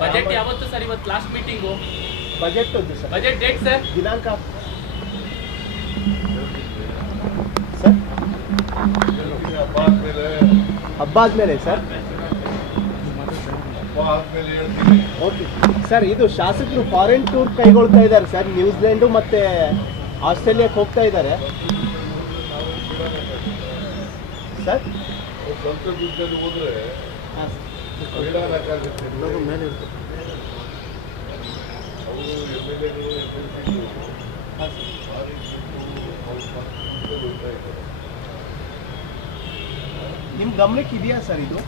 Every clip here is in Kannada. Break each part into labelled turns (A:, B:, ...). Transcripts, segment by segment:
A: ಬಜೆಟ್ ಯಾವತ್ತು ಸರ್ ಇವತ್ತು ಲಾಸ್ಟ್ ಮೀಟಿಂಗು
B: ಬಜೆಟ್ ಒಂದು ಸರ್.
A: Budget date sir?
B: ದಿನಾಂಕ? ಸರ್?
C: ಹಬ್ಬ ಆದ್ಮೇಲೆ
B: ಹಬ್ಬ ಆದ್ಮೇಲೆ ಸರ್. ಓಕೆ ಸರ್ ಇದು ಶಾಸಕರು ಫಾರಿನ್ ಟೂರ್ ಕೈಗೊಳ್ತಾ ಇದ್ದಾರೆ ಸರ್. ನ್ಯೂಜಿಲೆಂಡು ಮತ್ತೆ ಆಸ್ಟ್ರೇಲಿಯಾಕ್ಕೆ ಹೋಗ್ತಾ ಇದ್ದಾರೆ. ಸರ್?
C: ಹೋದ್ರೆ
B: ನಿಮ್ಮ ಗಮನಕ್ಕೆ ಇದೆಯಾ ಸರ್ ಇದು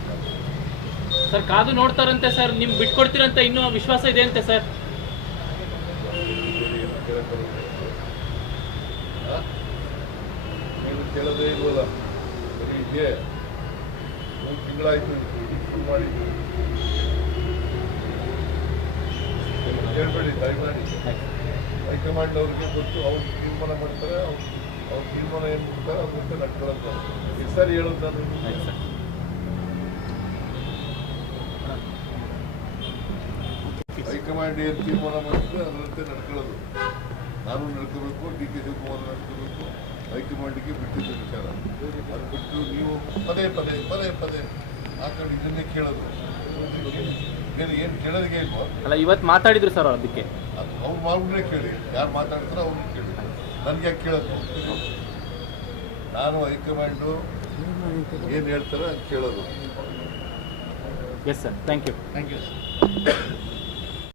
A: ಸರ್ ಕಾದು ನೋಡ್ತಾರಂತೆ ಸರ್ ನಿಮ್ ಬಿಟ್ಕೊಡ್ತೀರಂತ ಇನ್ನೂ ವಿಶ್ವಾಸ ಇದೆ ಅಂತೆ ಸರ್.
C: ಆ? ಕೇಳೋದೇ ಇಲ್ವಲ್ಲ ಸರಿ ಇದೆ ಮೂರು ತಿಂಗಳಾಯ್ತು ಶುರು ಮಾಡಿದ್ದು. ಕೇಳಬೇಡಿ ದಯಮಾಡಿ. ಹೈಕಮಾಂಡ್ ಅವ್ರಿಗೆ ಗೊತ್ತು ಅವ್ರು ತೀರ್ಮಾನ ಮಾಡ್ತಾರೆ ಅವ್ರು ಅವ್ರ ತೀರ್ಮಾನ ಏನು ಮಾಡ್ತಾರೆ ಅವ್ರ ನಡ್ಕೊಳ್ಳೋದು ಸರಿ ಹೇಳೋದು ನಾನು ಹೈಕಮಾಂಡ್ ಏನು ತೀರ್ಮಾನ ಮಾಡಿದ್ರೆ ಅದರಂತೆ ನಡ್ಕೊಳ್ಳೋದು. ನಾನು ನಡ್ಕೋಬೇಕು ಡಿ ಕೆ ಶಿವಕುಮಾರ್ ನಡ್ಕೋಬೇಕು ಹೈಕಮಾಂಡಿಗೆ ಬಿಟ್ಟಿದ್ದೇನೆ. ಬಿಟ್ಟು ನೀವು ಪದೇ ಪದೇ ಪದೇ ಪದೇ ಆ ಕಡೆ ಇದನ್ನೇ ಕೇಳೋದು. ಬೇರೆ ಏನು ಕೇಳೋದಕ್ಕೆ ಇಲ್ವಾ?
A: ಅಲ್ಲ ಇವತ್ತು ಮಾತಾಡಿದ್ರು ಸರ್ ಅದಕ್ಕೆ.
C: ಅದು ಅವ್ರು ಮಾಡ್ಬಿಟ್ರೆ ಕೇಳಿ. ಯಾರು ಮಾತಾಡ್ತಾರೋ ಅವ್ರನ್ನ ಕೇಳಿ. ನನಗೆ ಯಾಕೆ ಕೇಳೋದು? ನಾನು ಹೈಕಮಾಂಡು ಏನು ಹೇಳ್ತಾರೋ ಅದು ಕೇಳೋದು.
A: Yes sir thank you
B: thank you